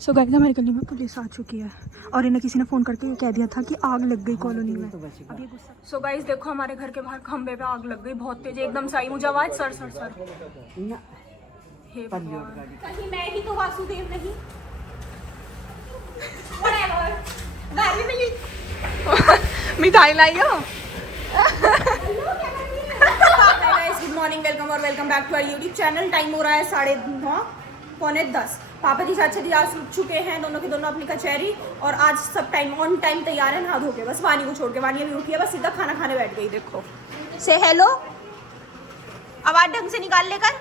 So guys हमारी गली में पुलिस आ चुकी है और इन्हें किसी ने फ़ोन करके कह दिया था कि आग लग गई कॉलोनी में। अब ये गुस्सा। सो गाइस देखो हमारे घर के बाहर खंबे पे आग लग गई बहुत तेज एकदम से आई मुझे आवाज़ सर सर सर। हे भगवान कहीं मैं ही तो वासुदेव नहीं। मिठाई लाई हो। गुड मॉर्निंग वेलकम और welcome back to our YouTube channel. Time हो रहा है 9:30 पौने 10। पापा जी साथ जा चुके हैं दोनों के दोनों अपनी कचहरी और आज सब टाइम ऑन टाइम तैयार है नहा धो के। बस वानी को छोड़ के, वानी अभी उठी है बस सीधा खाना खाने बैठ गई। देखो से हेलो आवाज ढंग से निकाल लेकर,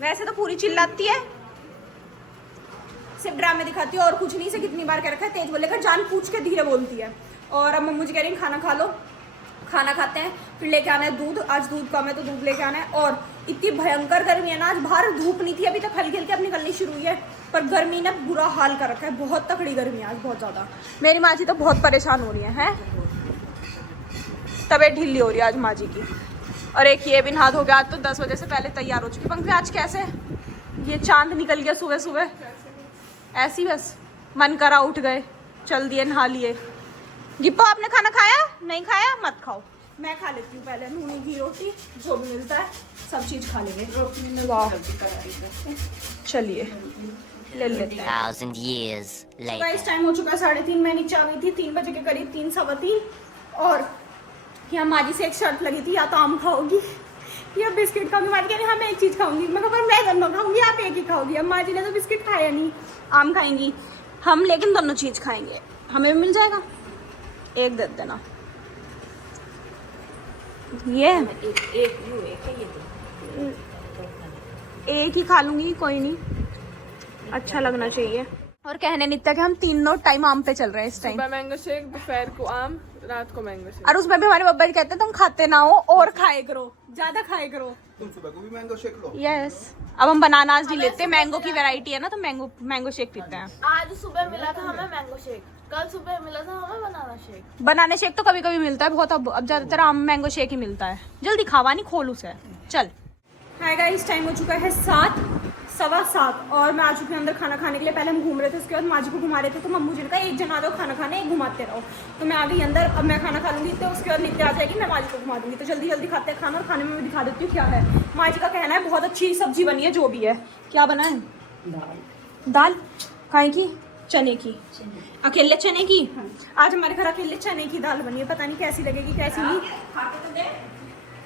वैसे तो पूरी चिल्लाती है सिर्फ ड्रामे दिखाती है और कुछ नहीं। से कितनी बार कह रखा है तेज बोलेकर, जान पूछ के धीरे बोलती है। और अब मम्मी जी कह रही है खाना खा लो, खाना खाते हैं फिर लेके आना है दूध। आज दूध कम है तो दूध लेके आना है। और इतनी भयंकर गर्मी है ना, आज बाहर धूप नहीं थी, अभी तक हल्की हल्की अब निकलनी शुरू हुई है पर गर्मी ने बुरा हाल कर रखा है। बहुत तकड़ी गर्मी है आज, बहुत ज़्यादा। मेरी माँ जी तो बहुत परेशान हो रही है तबीयत ढीली हो रही है आज माँ जी की। और एक ये भी नहा धो गया, आज तो 10 बजे से पहले तैयार हो चुकी। पंखी आज कैसे ये चांद निकल गया सुबह सुबह ऐसी, बस मन करा उठ गए चल दिए नहा लिए। गिप्पो आपने खाना खाया? नहीं खाया मत खाओ, मैं खा लेती हूँ पहले नूनी घी रोटी जो भी मिलता है सब चीज़ खा लेंगे। चलिए ले लेते हैं। इस टाइम हो चुका है 3:30। मैं नीचे आ गई थी 3 बजे के करीब, 3 सवा 3। और यहाँ माँ जी से एक शर्त लगी थी, या तो आम खाओगी या बिस्किट खाऊंगी। माँ जी कह रही हाँ मैं एक चीज़ खाऊंगी। मैं कहा मैं दोनों खाऊंगी, आप एक ही खाओगी। अब माँ जी ने तो बिस्किट खाया नहीं, आम खाएंगी हम, लेकिन दोनों चीज़ खाएंगे। हमें भी मिल जाएगा, एक दे देना। ये एक ही खा लूंगी, कोई नहीं, अच्छा लगना चाहिए। और कहने नित्या कि हम तीनों टाइम आम पे चल रहे हैं इस टाइम। सुबह मैंगो शेक, दोपहर को आम, रात को मैंगो शेक। और उसमें भी हमारे बब्बा जी कहते हैं तुम खाते ना हो और खाए करो, ज्यादा खाए करो। तुम सुबह को भी मैंगो शेक लो। यस अब हम बनाना आज नहीं लेते, मैंगो की वैरायटी है ना तो मैंगो शेक पीते हैं। आज सुबह मिला था हमें मैंगो शेक, कल सुबह मिला था हमें बनाना शेक। बनाना शेक तो कभी कभी मिलता है बहुत, अब ज्यादातर आम मैंगो शेक ही मिलता है। जल्दी खावा नहीं खोल उसे, चल। हाय गाइस टाइम हो चुका है 7 सवा 7 और मैं आ चुकी हूँ अंदर खाना खाने के लिए। पहले हम घूम रहे थे, उसके बाद माँ जी को घुमा रहे थे तो मम्मू जी ने कहा एक जन आ जाओ खाना खाने, एक घुमाते रहो। तो मैं आ गई अंदर, अब मैं खाना खा लूँगी तो उसके बाद नित्य आ जाएगी, मैं माँ जी को घुमा दूँगी। तो जल्दी जल्दी खाते हैं खाना और खाने में भी दिखा देती हूँ क्या है। माँ जी का कहना है बहुत अच्छी सब्जी बनी है, जो भी है। क्या बना है? दाल खाए की चने की, अकेले चने की। आज हमारे घर अकेले चने की दाल बनी है, पता नहीं कैसी लगेगी कैसी नहीं,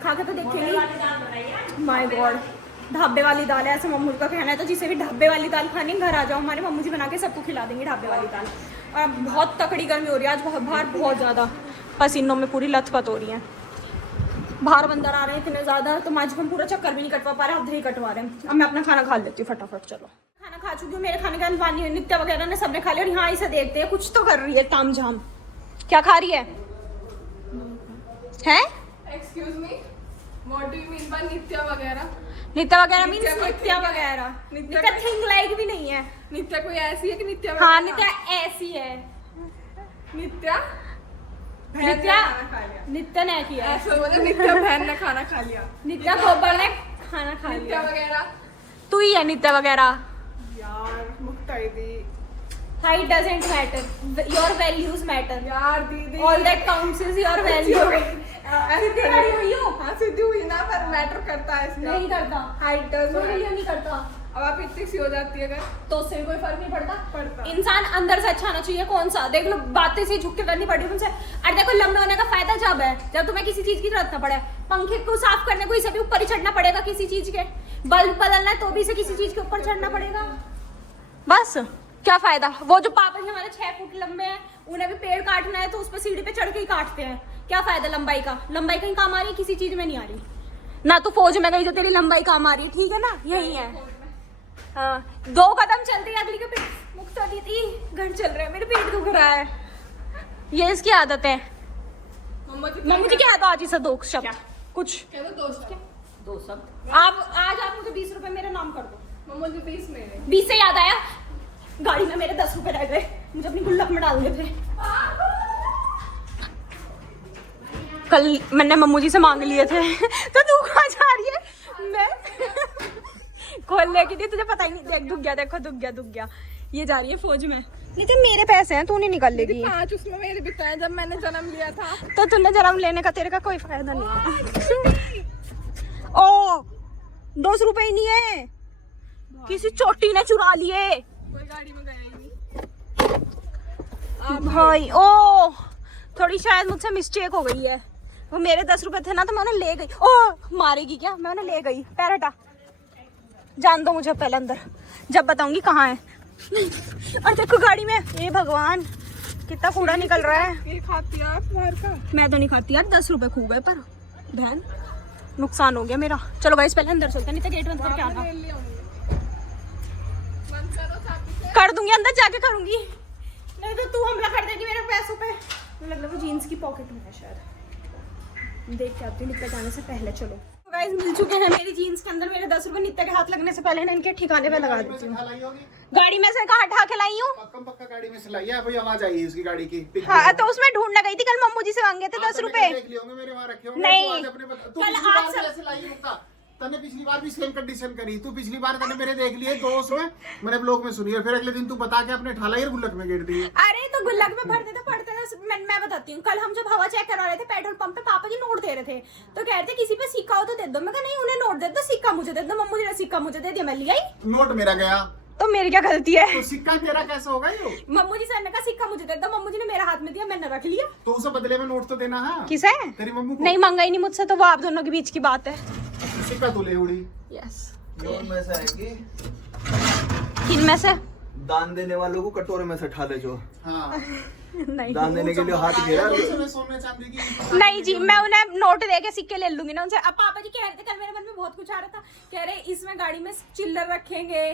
खा के तो देखेंगे। माय गॉड ढाबे वाली दाल है ऐसे मम्मू का कहना है। तो जिसे भी ढाबे वाली दाल खानी घर आ जाओ, हमारे मम्मू जी बना के सबको खिला देंगे ढाबे वाली दाल। और बहुत तकड़ी गर्मी हो रही है आज, बाहर बहुत ज़्यादा पसीनों में पूरी लथपथ हो रही है। बाहर बंदर आ रहे हैं इतने ज़्यादा, तो आज हम पूरा चक्कर भी नहीं कटवा पा रहे, अब ही कटवा रहे हैं। अब मैं अपना खाना खा लेती हूँ फटाफट। चलो खाना खा चुकी हूँ, मेरे खाने का अनवानी नित्य वगैरह ने सबने खा लिया। और यहाँ इसे देखते हैं कुछ तो कर रही है ताम झाम। क्या खा रही है? Excuse me, what do you mean by Nitya वगैरह? नित्या वगैरह मीन्स नित्या वगैरह। नित्या थिंग लाइक भी नहीं है। नित्या कोई ऐसी है कि नित्या? हाँ नित्या ऐसी है। नित्या नित्या ने किया ऐसा बोले, नित्या बहन ने खाना खा लिया, नित्या गोबर ने खाना खा नित्या लिया। वगैरह तू ही है नित्या वगैरह। यार मुक्ताईदी, Height doesn't matter, your values matter. यार दीदी All that counts is your value. ऐसी वाली हुई हो? हाँ सीधी हुई ना, पर मैटर करता है इसका। नहीं करता, हाइट नहीं करता। अब आप इतनी सी हो जाती है अगर, तो उससे भी कोई फर्क नहीं पड़ता। पड़ता। इंसान अंदर से अच्छा होना चाहिए। कौन सा देख लो, बातें से झुक के करनी पड़ी उनसे। अरे देखो लंबे होने का फायदा जब है जब तुम्हें किसी चीज की जरूरत ना पड़े। पंखे को साफ करने को इसे भी ऊपर ही चढ़ना पड़ेगा किसी चीज के, बल्ब बदलना है तो भी इसे किसी चीज के ऊपर चढ़ना पड़ेगा। बस क्या फायदा। वो जो पापा जी हमारे 6 फुट लंबे हैं, उन्हें भी पेड़ काटना है तो उस पर सीढ़ी पे चढ़ के ही काटते हैं। क्या फायदा लंबाई का? लंबाई कहीं काम आ रही है? किसी चीज में नहीं आ रही ना। तो फौज में गई जो तेरी लंबाई काम आ रही है, ठीक है ना? यही है। हाँ 2 कदम चलती है अगली के पेट मुक्त होती थी। घर चल रहा है, मेरे पेट दुख रहा है। ये इसकी आदत है। मम्मी जी क्या है तो आज इसे 2 शब्द कुछ क्या दो शब्द आप आज आप मुझे 20 रुपए मेरा नाम कर दो। मम्मा जी 20 मेरे। 20 से याद आया, गाड़ी में मेरे 10 रुपए रह गए, मुझे अपनी गुल्लक में डालने थे। कल मैंने मम्मू जी से मांग लिए थे। तो तू कहाँ जा रही है? मैं खोलने की थी, तुझे पता ही नहीं। देख दुख गया, देखो दुख गया। ये जा रही है फौज में। नहीं तो मेरे पैसे हैं, तू नहीं निकल लेगी। 5 उसमें मेरे बिताए जब मैंने जन्म लिया था। तो तूने जन्म लेने का तेरे का कोई फायदा नहीं है। ओ 200 रुपए ही नहीं है, किसी चोटी ने चुरा लिए। कोई गाड़ी में गया ही नहीं भाई ओ थोड़ी शायद मुझसे मिस्टेक हो गई है। वो मेरे 10 रुपए थे ना, तो मैं उन्हें ले गई। ओ मारेगी क्या? मैं उन्हें ले गई। पैर हटा, जान दो मुझे पहले अंदर, जब बताऊंगी कहाँ है। और देखो गाड़ी में, ये भगवान कितना कूड़ा निकल रहा है। ये खाती है आप बाहर का? मैं तो नहीं खाती यार, 10 रुपए खो गए, पर बहन नुकसान हो गया मेरा। चलो गाइस पहले अंदर सोते, नहीं तो गेट बंद करके आना। कर दूंगी, अंदर जाके करूंगी, नहीं तो तू हमला कर देगी मेरे पैसों पे। मुझे लग रहा है वो जीन्स की पॉकेट में है शायद। देख के आती हूँ नित्या जाने से पहले। चलो गाइस मिल चुके हैं मेरी जीन्स के अंदर मेरे 10 रुपए। नित्या के हाथ लगने से पहले ना इनके ठिकाने पे लगा देती हूँ। गाड़ी में से कहाँ उठा के लाई हूँ? पक्का गाड़ी में से लाई है, अभी आवाज आई है उसकी गाड़ी की। हाँ तो उसमें ढूंढने गई थी, कल मम्मू जी से मांगे थे 10 रुपए। देख लिए होंगे मेरे वहाँ रखे होंगे। नहीं, तू कल पिछली बार आज भी ऐसे लाई होता। तने पिछली बार भी सेम कंडीशन करी। तू पिछली बार तने मेरे देख लिए 2 उसमें, मैंने ब्लॉग में सुनी, और फिर अगले दिन तू बता के अपने ठाला और गुल्लक में गिर दी। अरे तो गुल्लक में भरते थे पड़ते थे। मैं बताती हूँ, कल हम जब हवा चेक करवा रहे थे पेट्रोल पंप पे, पापा जी नोट दे रहे थे, तो कह रहे थे किसी पे सिक्का हो तो दे दो। मैं कहा नहीं, उन्हें नोट दे दो, सिक्का मुझे दे दो। मम्मू जी ने सिक्का मुझे दे दिया, मैं लिया ही। नोट मेरा गया तो मेरी क्या गलती है? तो सिक्का तेरा कैसे होगा ये? मम्मू जी से ने कहा सिक्का मुझे दे दो, मम्मू जी ने मेरे हाथ में दिया, मैंने रख लिया। तो उसे बदले में नोट तो देना है। किसे? तेरी मम्मी को। नहीं मांगा ही नहीं मुझसे, तो वो आप दोनों के बीच की बात है। सिक्का तू ले उड़ी। यस। में से आएगी, किन में से? दान देने वालों को कटोरे में से ठाले जो हाँ नहीं दान देने के लिए हाथ घेरा। सोने चांदी की नहीं जी, मैं उन्हें नोट दे के सिक्के ले लूंगी ना उनसे। अब पापा जी कह रहे थे, कल मेरे मन में बहुत कुछ आ रहा था, कह रहे इसमें गाड़ी में चिल्लर रखेंगे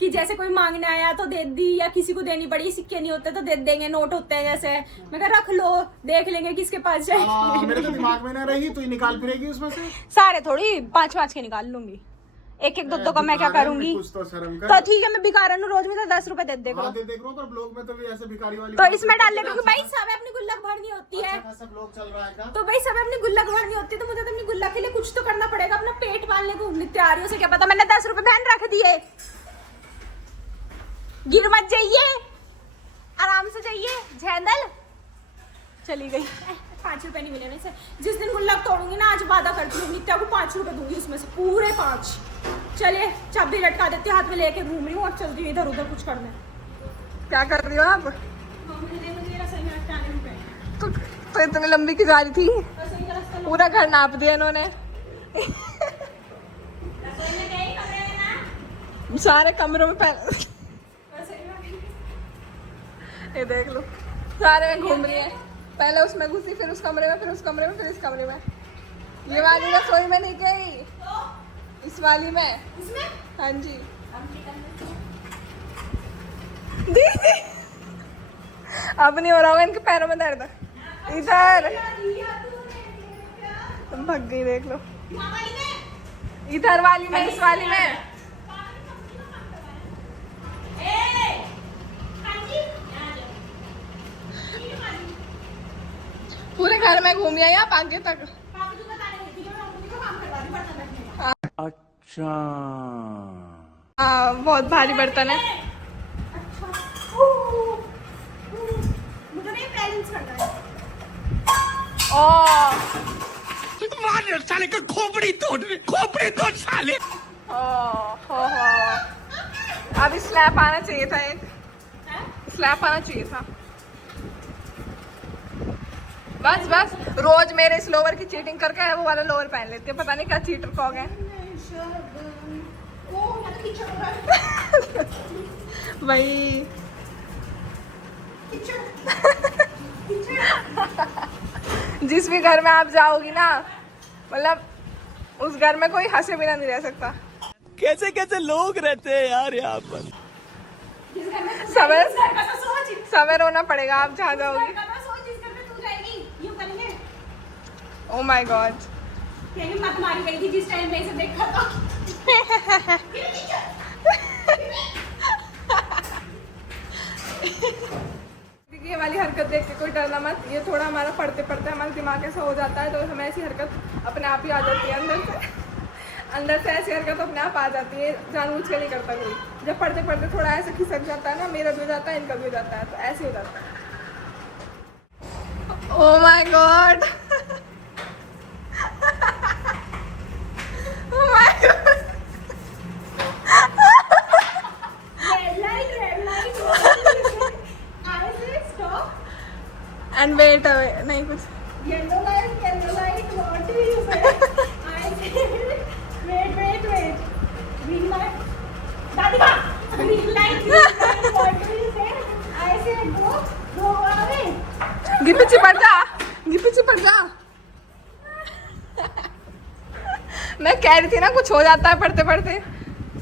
कि जैसे कोई मांगने आया तो दे दी, या किसी को देनी पड़ी, सिक्के नहीं होते तो दे देंगे, नोट होते हैं जैसे। मैं कहा रख लो, देख लेंगे किसके पास जाए। मेरे तो दिमाग में ना रही, तू ही निकाल फिरेगी उसमें से। सारे थोड़ी 5-5 के निकाल लूंगी, एक दो का मैं क्या करूंगी? कुछ तो शर्म कर। तो ठीक है, मैं भिखारन हूँ, रोज में तो 10 रुपए दे देगा। हाँ, दे देख रहा हूँ, पर ब्लॉग में तो भी ऐसे भिखारी वाली तो इसमें डाल ले, क्योंकि भाई सब अपनी गुल्लक भरनी होती है। अच्छा खासा ब्लॉग चल रहा है क्या? तो भाई सब अपनी गुल्लक भरनी होती है, तो मुझे तो अपनी गुल्लक के लिए कुछ तो करना पड़ेगा, अपना पेट पालने को। तैयारियों से क्या पता, मैंने 10 रुपए बहन रख दिए। गिर मत जाइए, आराम से जाइए। झेंदल चली गई। 5 रुपए नहीं मिले से। जिस दिन गुल्लक तोड़ूंगी ना, आज वादा करती हूँ नित्या को 5 रुपए दूंगी, उसमें से पूरे 5। चलिए चाबी लटका देती हूँ, हाथ में लेके घूम रही हूँ और चलती हूँ इधर उधर कुछ करने। क्या कर रही हो आप? मुझे रसोई में लटकाने रुपए। तो इतनी लंबी की जा रही थी, रसोई का रास्ता पूरा घर नाप दिया इन्होंने। रसोई में गई कमरे में ना, सारे कमरों में पहले रसोई में ये देख लो, सारे में घूम रही है। पहले उसमें घुसी, फिर उस कमरे में, फिर उस कमरे में, फिर इस कमरे में। ये वाली रसोई में नहीं गई, इस वाली में। इसमें हाँ जी। अब नहीं हो रहा होगा इनके पैरों में दर्द। इधर तुम भाग गई, देख लो। इधर वाली में, इस वाली में। पूरे घर में घूम आई आप आगे तक। अच्छा हाँ, बहुत भारी बर्तन है। मुझे नहीं बैलेंस करना है। ओ मार साले का खोपड़ी तोड़ साले। हो। अभी स्लैप आना चाहिए था, एक स्लैप आना चाहिए था। बस रोज मेरे इस लोवर की चीटिंग करके वो वाला लोवर पहन लेती है, पता नहीं क्या चीटर कॉग है। भाई जिस भी घर में आप जाओगी ना, मतलब उस घर में कोई हंसे बिना नहीं रह सकता। कैसे कैसे लोग रहते हैं यार यहाँ पर। सवेर रोना पड़ेगा आप जहाँ जाओगी। ओह माय गॉड, मत मारी गई थी जिस टाइम में इसे देखा था। ये वाली हरकत देख के कोई डरना मत। ये थोड़ा हमारा पढ़ते पढ़ते हमारा दिमाग ऐसा हो जाता है, तो हमें ऐसी हरकत अपने आप ही आ जाती है अंदर से। अंदर से ऐसी हरकत अपने आप आ जाती है, जानबूझ के नहीं करता कोई। जब पढ़ते पढ़ते थोड़ा ऐसे खिसक जाता है ना, मेरा भी हो जाता है, इनका भी हो जाता है, तो ऐसे हो जाता है। Oh my God, oh my God, and wait नहीं कुछ Yellow light, what do you say? I said, wait. Green light. Dadika, green light, what do you say? I said, go away. पीछे पड़ जा। मैं कह रही थी ना कुछ हो जाता है पढ़ते पढ़ते,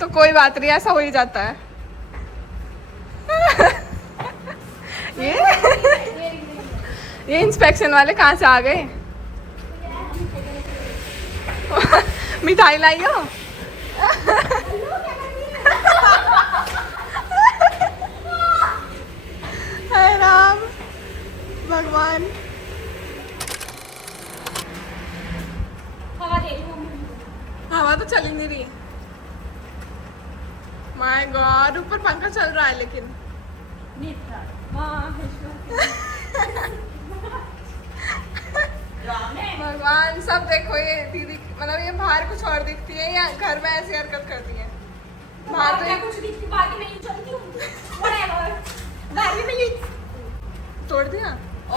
तो कोई बात नहीं, ऐसा हो ही जाता है। ये इंस्पेक्शन वाले कहाँ से आ गए? मिठाई लाई हो? हाय राम भगवान। हवा दे रही हूँ। हवा तो चल ही नहीं रही। माय गॉड, ऊपर पंखा चल रहा है लेकिन। भगवान, सब देखो ये दीदी, मतलब ये बाहर कुछ और दिखती है या घर में ऐसी हरकत करती है? बाहर तो ये कुछ दिखती, बाकी मैं यूं चलती हूँ। Whatever. घर में यूं तोड़ दिया। ओ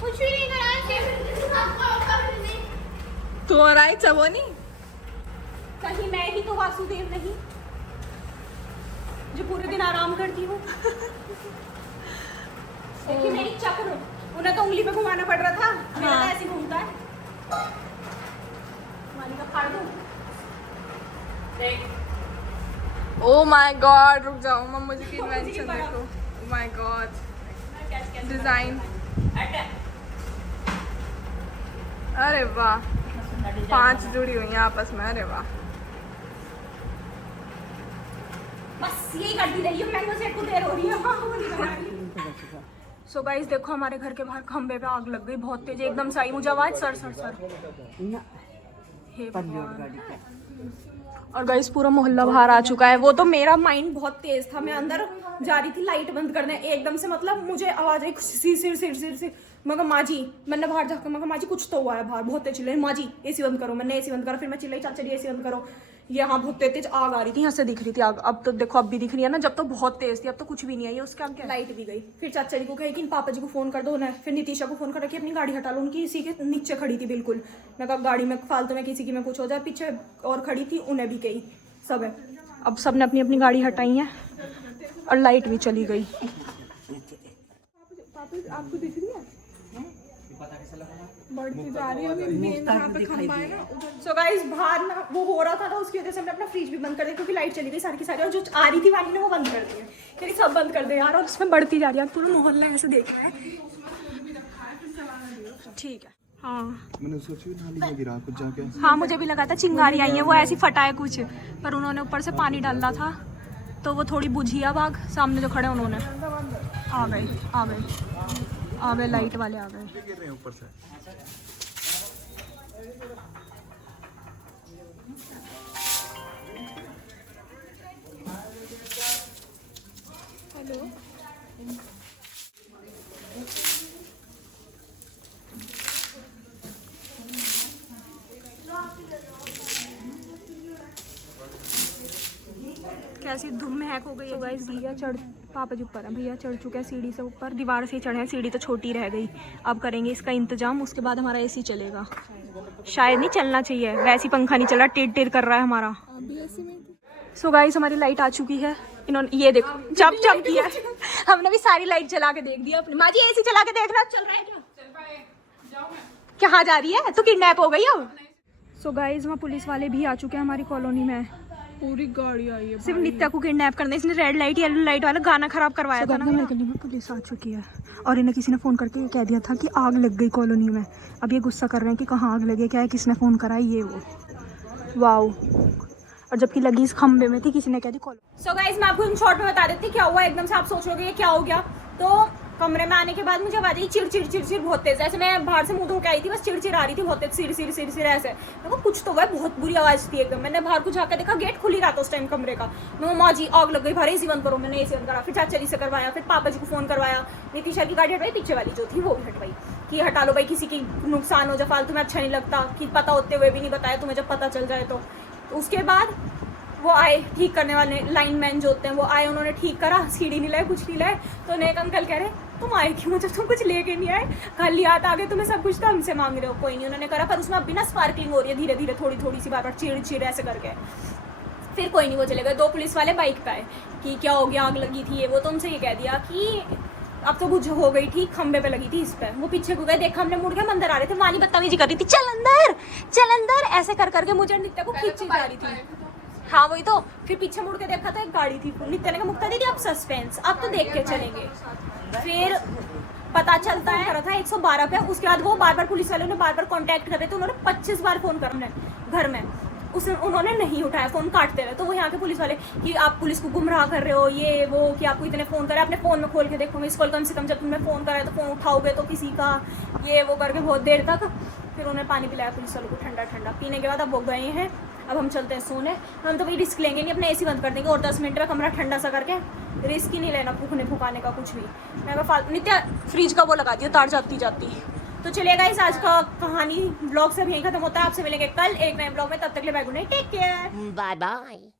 कुछ भी नहीं करा। तू और आई चबोनी। कहीं मैं ही तो वासुदेव नहीं जो पूरे दिन आराम करती हूँ। देखिए मेरी चक्र, उन्हें तो उंगली पे घुमाना पड़ रहा था, मेरा तो ऐसे घूमता है। मानी का फाड़ दूं। ओ माय गॉड, रुक जाओ मम्मा जी की इन्वेंशन देखो। ओ माय गॉड, डिजाइन, अरे वाह, 5 जुड़ी हुई हैं आपस में, अरे वाह। बस यही करती रही हूँ, मैंगो शेक को देर हो रही है। सो गाइस देखो, हमारे घर के बाहर खंबे पे आग लग गई बहुत तेज, एकदम से आई मुझे आवाज सर। हे भगवान। और गाइस पूरा मोहल्ला बाहर आ चुका है। वो तो मेरा माइंड बहुत तेज था, मैं अंदर जा रही थी लाइट बंद करने, एकदम से मतलब मुझे आवाज आई सिर। मगर माँ जी, मैंने बाहर जाकर मगर माँ जी कुछ तो हुआ है बाहर, बहुत तेज चिल्लाई माँ जी एसी बंद करो। मैंने एसी बंद करा, फिर मैं चिल्लाई चाचा जी एसी बंद करो। यहाँ बहुत तेज आग आ रही थी, यहाँ से दिख रही थी आग। अब तो देखो, अब भी दिख रही है ना, जब तो बहुत तेज थी, अब तो कुछ भी नहीं आई है। उसके आगे लाइट भी गई। फिर चाचा जी को कही कि पापा जी को फोन कर दो ना, फिर नितिशा को फोन कर कि अपनी गाड़ी हटा लो, उनकी इसी के नीचे खड़ी थी बिल्कुल। मैं कहा गाड़ी में फालतू में किसी की में कुछ हो जाए, पीछे और खड़ी थी, उन्हें भी कही सब है। अब सब ने अपनी अपनी गाड़ी हटाई है और लाइट भी चली गई। आपको दिख रही है बढ़ती जा रही है अभी मेन जहाँ पे खंबा है ना उधर। सो गाइस बाहर ना वो हो रहा था ना, उसकी वजह से हमने अपना फ्रिज भी बंद कर दिया क्योंकि लाइट चली गई सारी की सारी, और जो आ रही थी वाली ने वो बंद कर दी है। क्योंकि सब बंद कर दे यार, और उसमें बढ़ती जा रही है, पूरा मोहल्ला ऐसे देख रहा है। ठीक है। हाँ मैंने सोची नाली में गिरा कुछ जाके। हाँ, मुझे भी लगा था चिंगारी आई है, वो ऐसी फटा है कुछ, पर उन्होंने ऊपर से पानी डालना था तो वो थोड़ी बुझी है। आग सामने जो खड़े उन्होंने आ गए लाइट वाले आ गए। गिर रहे हैं ऊपर से। हेलो, कैसी धूम महक हो गई है गाइस। भैया पापा जी ऊपर है, भैया चढ़ चुके हैं सीढ़ी से ऊपर, दीवार से चढ़े हैं, सीढ़ी तो छोटी रह गई। अब करेंगे इसका इंतजाम, उसके बाद हमारा एसी चलेगा। शायद नहीं चलना चाहिए, वैसे पंखा नहीं चल रहा, टिर कर रहा है हमारा। सो गाइस हमारी लाइट आ चुकी है। इन्होंने ये देखो चम किया है। हमने भी सारी लाइट जला के देख दिया अपनी। माँ जी एसी चला के देखना, चल रहा है क्या? कहाँ जा रही है? तो किडनैप हो गई अब। सो गाइस वहाँ पुलिस वाले भी आ चुके हैं हमारी कॉलोनी में, पूरी गाड़ी आई है। सिर्फ नित्या को किडनैप करने। इसने रेड लाइट येलो लाइट वाला गाना खराब करवाया था ना। हमारी गली में पुलिस आ चुकी है और इन्हें किसी ने फ़ोन करके कह दिया था कि आग लग गई कॉलोनी में। अब ये गुस्सा कर रहे हैं कि कहाँ आग लगी, क्या है, किसने फ़ोन करा, ये वो। वाओ, और जबकि लगी इस खंबे में थी, किसी ने कह दी कॉलोनी। सो गाइस मैं आपको इन शॉर्ट में बता देती क्या हुआ। एकदम से आप सोच रहे हो ये क्या हो गया। तो कमरे में आने के बाद मुझे आवाज आई चिड़ बहुत तेज, ऐसे मैं बाहर से मुंह धो के आई थी, बस चिड़ आ रही थी बहुत तेज, सिर ऐसे। मेरे को कुछ तो हुआ, बहुत बुरी आवाज थी एकदम। मैंने बाहर को जाकर देखा, गेट खुल ही रहा था उस टाइम कमरे का। मैं माँ जी आग लग गई, भाई एसी बंद करो। मैंने एसी बंद करा, फिर चाचा जी से करवाया, फिर पापा जी को फोन करवाया, नितिशा की गाड़ी हटवाई, पीछे वाली जो थी वो भी हटवाई कि हटा लो भाई, किसी की नुकसान हो जाए फालतू में, अच्छा नहीं लगता कि पता होते हुए भी नहीं बताया तुम्हें, जब पता चल जाए तो उसके बाद वो आए ठीक करने वाले लाइनमैन जो होते हैं, वो आए, उन्होंने ठीक करा, सीढ़ी नहीं लाए, कुछ नहीं लाए। तो एक अंकल कह रहे तुम आए क्यों जब तुम कुछ लेके नहीं आए, खाली हाथ आ गए, तुम्हें सब कुछ तो हमसे मांग रहे हो। कोई नहीं, उन्होंने करा, पर उसमें अभी ना स्पार्कलिंग हो रही है धीरे धीरे, थोड़ी सी बार चिड़ ऐसे करके। फिर कोई नहीं, वो चले गए। 2 पुलिस वाले बाइक पे आए कि क्या हो गया, आग लगी थी ये वो। तो उनसे ये कह दिया कि अब तो बुझ हो गई थी, खंबे पे लगी थी इस पे। वो पीछे को गए, देखा हमने, मुड़ के हम अंदर आ रहे थे, वानी बदतमीजी कर रही थी, चल अंदर ऐसे कर करके मुझे नित्या को खींची जा रही थी। हाँ वही तो। फिर पीछे मुड़ के देखा तो एक गाड़ी थी, नित्या ने कहा मुक्ता दीदी अब सस्पेंस, अब तो देख के चलेंगे। फिर पता चलता है करा था 112 पे। उसके बाद वो बार पुलिस वालों ने बार कांटेक्ट कर रहे थे, उन्होंने 25 बार फोन करा घर में, उन्होंने नहीं उठाया, फोन काटते रहे। तो वो यहाँ के पुलिस वाले कि आप पुलिस को गुमराह कर रहे हो, ये वो, कि आपको इतने फोन करे, अपने फोन में खोल के देखो मिस कॉल, कम से कम जब तुमने फोन करा है तो फोन उठाओगे तो किसी का, ये वो करके बहुत देर तक। फिर उन्हें पानी पिलाया पुलिस वालों को, ठंडा पीने के बाद अब वो गए हैं। अब हम चलते हैं सोने, हम तो भाई रिस्क लेंगे नहीं, अपने एसी बंद कर देंगे और 10 मिनट में कमरा ठंडा सा करके, रिस्क ही नहीं लेना फूकने का कुछ भी। मैं फालतू नित्या फ्रिज का वो लगा दिया तार जाती। तो चलिए गाइस, आज का कहानी ब्लॉग सब यहीं खत्म होता है। आपसे मिलेंगे कल एक नए ब्लॉग में, तब तक के लिए bye, good night, take care, bye bye.